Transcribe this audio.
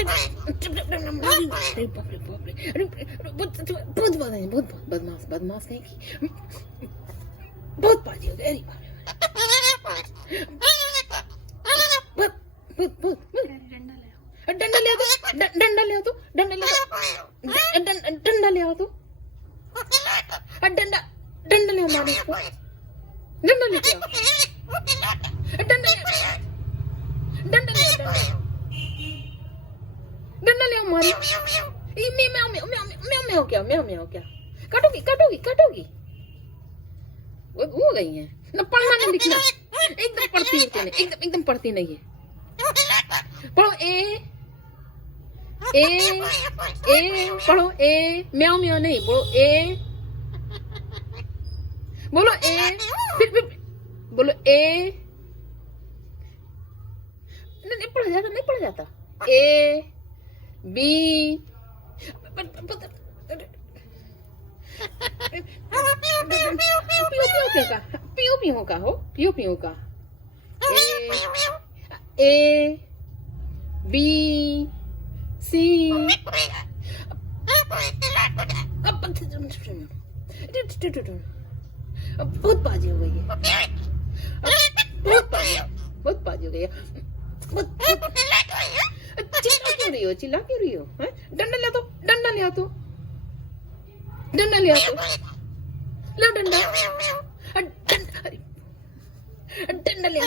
अरे बाप रे बाप रे, अरे बहुत बदमाश बदमाश कहीं की, बहुत बाजी हो गई। अरे बाप रे, डंडा ले आओ, डंडा ले आओ, डंडा ले आओ, डंडा ले आओ, डंडा डंडा ले आओ, मारो इसको, डंडा लेके आओ, डंडा ले आओ, डंडा ले आओ, मारो। म्याऊ म्याऊ म्याऊ म्याऊ म्याऊ क्या, म्याऊ म्याऊ क्या, काटोगी काटोगी काटोगी, वो गई है ना, पढ़ना नहीं लिखना, एकदम पढ़ती है, एकदम एकदम पढ़ती नहीं है। पढ़ो ए पढ़ो ए, म्याऊ म्याऊ नहीं, बोलो ए, बोलो ए, फिर बोलो ए, नहीं पढ़ा जाता, नहीं पढ़ा जाता, ए बी, पियो पियो का हो, पियो पियो का, ए बी सी, बहुत बाजी हो गई है, बहुत बाजी हो गई है, चिल्ला क्यों रही हो, डंडा ले तो, डंडा ले तो, डंडा ले तो, लो डंडा, डंडा ले